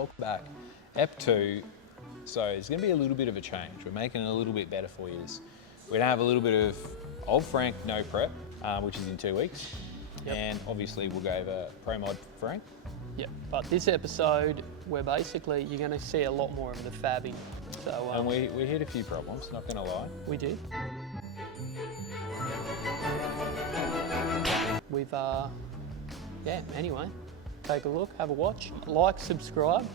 welcome back. Ep2, so it's going to be a little bit of a change. We're making it a little bit better for you. We're going to have a little bit of old Frank no prep, which is in 2 weeks. Yep. And obviously we'll go over pro mod Frank. Yeah, but this episode, you're going to see a lot more of the fabbing. So, and we hit a few problems, not going to lie. We did. We've, anyway, take a look, have a watch, like, subscribe.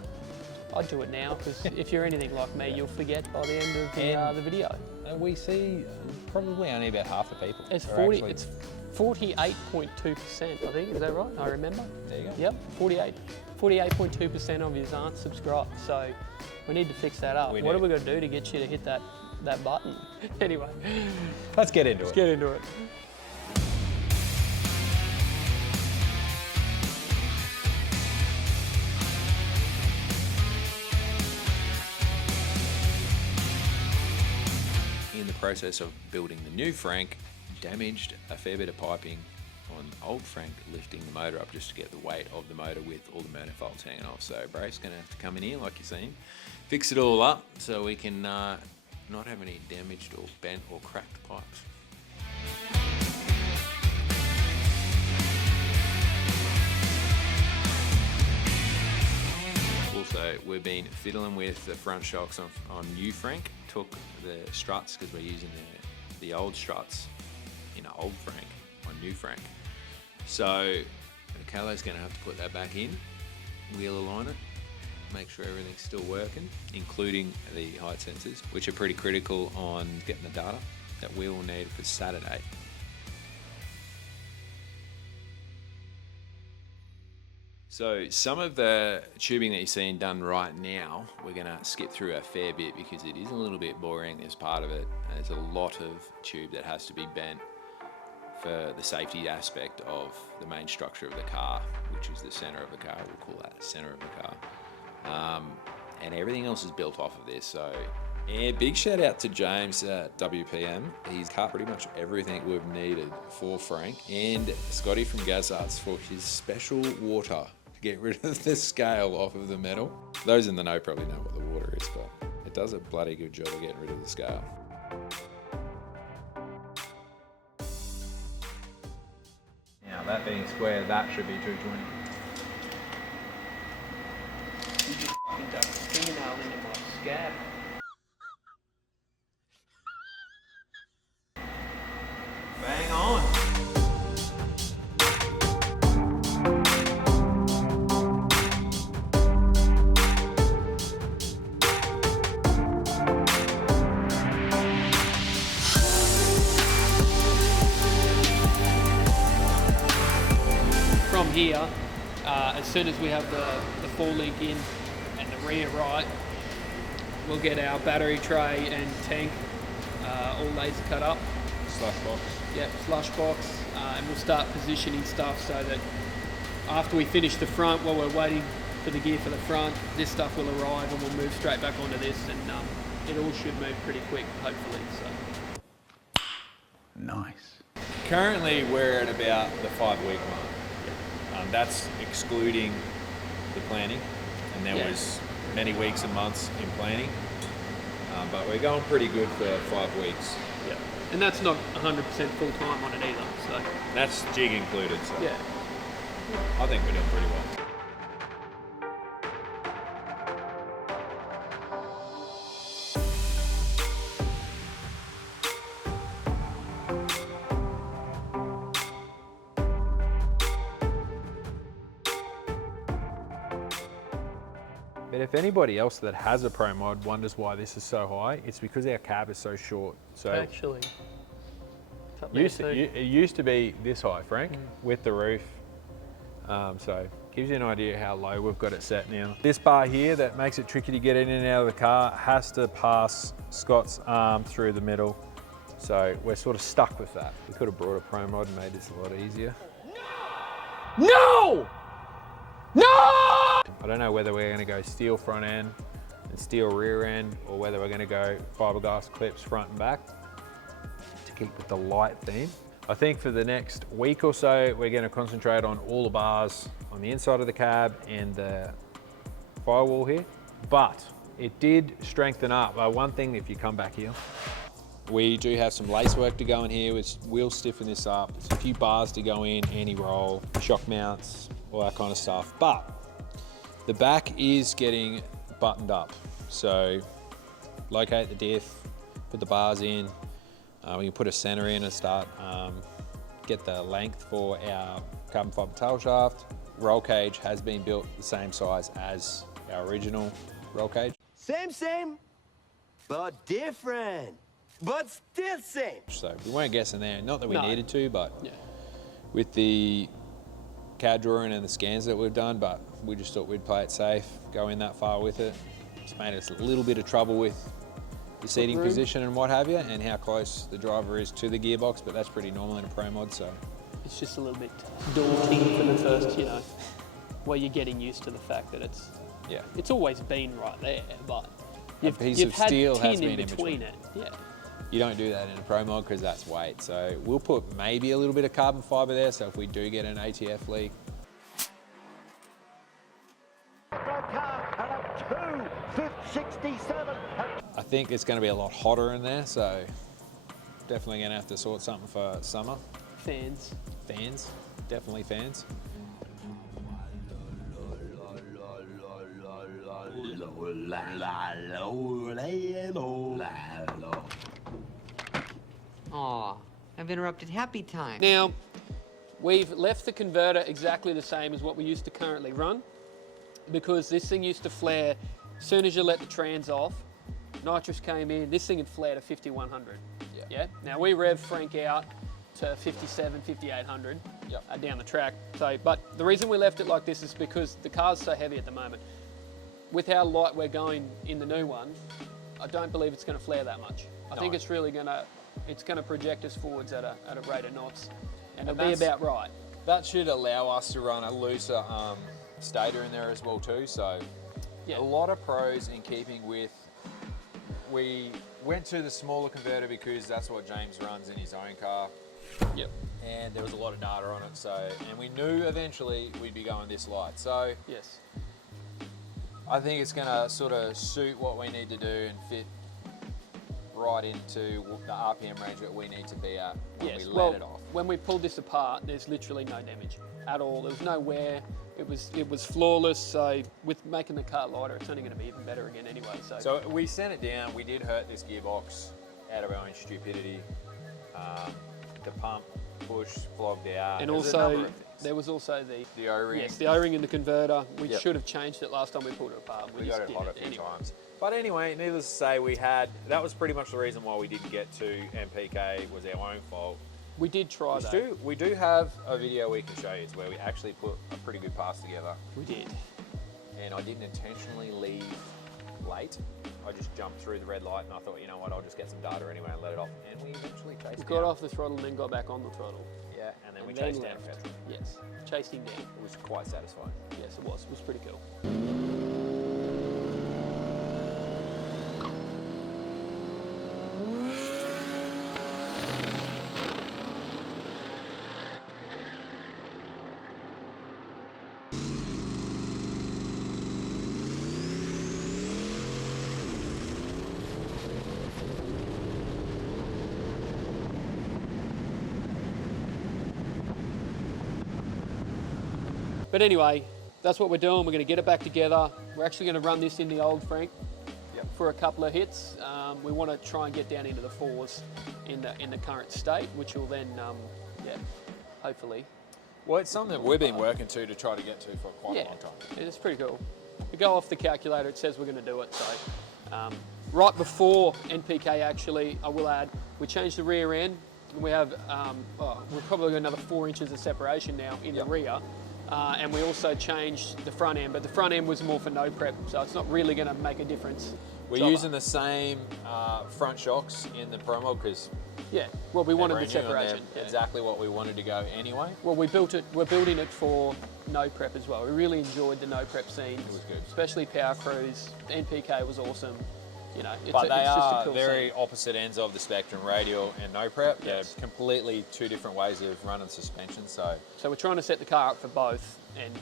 I'd do it now, because if you're anything like me, you'll forget by the end of the video. And we see probably only about half the people. It's 48.2%, I think, is that right? I remember. There you go. Yep, 48.2% of you aren't subscribed, so we need to fix that up. What are we going to do to get you to hit that button? Anyway. Let's get into it. Let's get into it. In the process of building the new Frank, damaged a fair bit of piping on old Frank, lifting the motor up just to get the weight of the motor with all the manifolds hanging off. So Brave's going to have to come in here, like you're seeing, fix it all up so we can not have any damaged or bent or cracked pipes. Also, we've been fiddling with the front shocks on new Frank. Took the struts, because we're using the old struts in an old Frank on new Frank. So Calo's going to have to put that back in, wheel align it, make sure everything's still working, including the height sensors, which are pretty critical on getting the data that we will need for Saturday. So some of the tubing that you're seeing done right now, we're going to skip through a fair bit because it is a little bit boring as part of it. There's a lot of tube that has to be bent for the safety aspect of the main structure of the car, which is the center of the car. We'll call that the center of the car. And everything else is built off of this. So yeah, big shout out to James at WPM. He's cut pretty much everything we've needed for Frank, and Scotty from Gazarts for his special water to get rid of the scale off of the metal. Those in the know probably know what the water is, but it does a bloody good job of getting rid of the scale. Now that being square, that should be 220. You just fucking dug a fingernail into my scab. Bang on. From here, as soon as we have the full link in and the rear right, we'll get our battery tray and tank all laser cut up. Slush box. Yep, slush box, and we'll start positioning stuff so that after we finish the front, while we're waiting for the gear for the front, this stuff will arrive and we'll move straight back onto this, and it all should move pretty quick, hopefully. So. Nice. Currently, we're at about the 5-week mark. That's excluding the planning, and there was many weeks and months in planning, but we're going pretty good for 5 weeks. Yeah. And that's not 100% full time on it either, so. That's jig included, so. Yeah. I think we're doing pretty well. But if anybody else that has a Pro Mod wonders why this is so high, it's because our cab is so short. So actually, it used to be this high, Frank, with the roof. So gives you an idea how low we've got it set now. This bar here that makes it tricky to get in and out of the car has to pass Scott's arm through the middle. So we're sort of stuck with that. We could have brought a Pro Mod and made this a lot easier. No! No! I don't know whether we're going to go steel front end and steel rear end, or whether we're going to go fiberglass clips front and back to keep with the light theme. I think for the next week or so, we're going to concentrate on all the bars on the inside of the cab and the firewall here, but it did strengthen up. One thing, if you come back here, we do have some lace work to go in here, which will stiffen this up. There's a few bars to go in, anti-roll, shock mounts, all that kind of stuff. But the back is getting buttoned up. So locate the diff, put the bars in, we can put a center in and start, get the length for our carbon fiber tail shaft. Roll cage has been built the same size as our original roll cage. Same, but different. But still same. So we weren't guessing there, not that we No. needed to, but Yeah. with the CAD drawing and the scans that we've done, but we just thought we'd play it safe, go in that far with it. It's made us a little bit of trouble with the seating room. position and what have you, and how close the driver is to the gearbox, but that's pretty normal in a pro mod, so. It's just a little bit daunting for the first, where you're getting used to the fact that Yeah. it's always been right there, but piece you've of had steel tin has been in in between between. it. Yeah. You don't do that in a pro mod because that's weight. So we'll put maybe a little bit of carbon fiber there. So if we do get an ATF leak, I think it's going to be a lot hotter in there. So definitely going to have to sort something for summer. Fans. Fans, definitely fans. Aw, I've interrupted happy time. Now, we've left the converter exactly the same as what we used to currently run, because this thing used to flare as soon as you let the trans off. Nitrous came in, this thing had flared to 5100. Yeah. Now we rev Frank out to 57, 5800 down the track. So, but the reason we left it like this is because the car's so heavy at the moment. With how light we're going in the new one, I don't believe it's going to flare that much. I think it's really going to project us forwards at a rate of knots, and it'll be about right. That should allow us to run a looser stator in there as well too. So Yeah. a lot of pros in keeping with, we went to the smaller converter because that's what James runs in his own car. Yep. And there was a lot of data on it. So, and we knew eventually we'd be going this light. So Yes. I think it's going to sort of suit what we need to do and fit right into the RPM range that we need to be at when Yes. we Well, let it off. when we pulled this apart, there's literally no damage at all. There was no wear. It was flawless. So with making the car lighter, it's only going to be even better again anyway. So we sent it down. We did hurt this gearbox out of our own stupidity. The pump push flogged out. and There's a number also of things. there was also The O-ring. Yes, the O-ring in the converter. We Yep. should have changed it last time we pulled it apart. We just got it did hot a few anyway. times. But anyway, needless to say, that was pretty much the reason why we didn't get to MPK, was our own fault. We did try though. We do have a video we can show you. It's where we actually put a pretty good pass together. We did. And I didn't intentionally leave late. I just jumped through the red light and I thought, you know what, I'll just get some data anyway and let it off. And we eventually chased We down. got off the throttle and then got back on the throttle. Yeah, and then we And then chased down left. petrol. Yes, chased him down. It was quite satisfying. Yes, it was. It was pretty cool. But anyway, that's what we're doing. We're going to get it back together. We're actually going to run this in the old Frank for a couple of hits. We want to try and get down into the fours in the current state, which will then, hopefully. Well, it's something that we've been working to try to get to for quite a long time. It's pretty cool. We go off the calculator, it says we're going to do it. So right before NPK, actually, I will add, we changed the rear end. We have, we've probably got another 4 inches of separation now in the rear. And we also changed the front end, but the front end was more for no prep, so it's not really going to make a difference. We're using the same front shocks in the Pro Mod because we wanted the brand new and they're separation. Yeah. exactly what we wanted to go anyway. Well, we're building it for no prep as well. We really enjoyed the no prep scenes. It was good. Especially Power Cruise. NPK was awesome. You know, it's But it's they just a are cool very scene. opposite ends of the spectrum, radial and no prep. Yes. They're completely two different ways of running suspension, so So we're trying to set the car up for both, and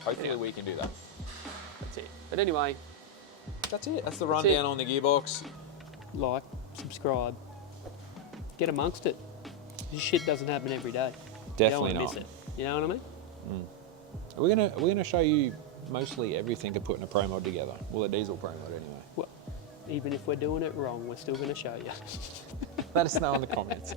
hopefully we can do that. That's it. But anyway, That's it. That's the rundown on the gearbox. like, subscribe, get amongst it. This shit doesn't happen every day. Definitely you don't not. wanna miss it. You know what I mean? We're gonna show you mostly everything to put in a pro mod together. Well, a diesel pro mod anyway. Well, even if we're doing it wrong, we're still going to show you. Let us know in the comments.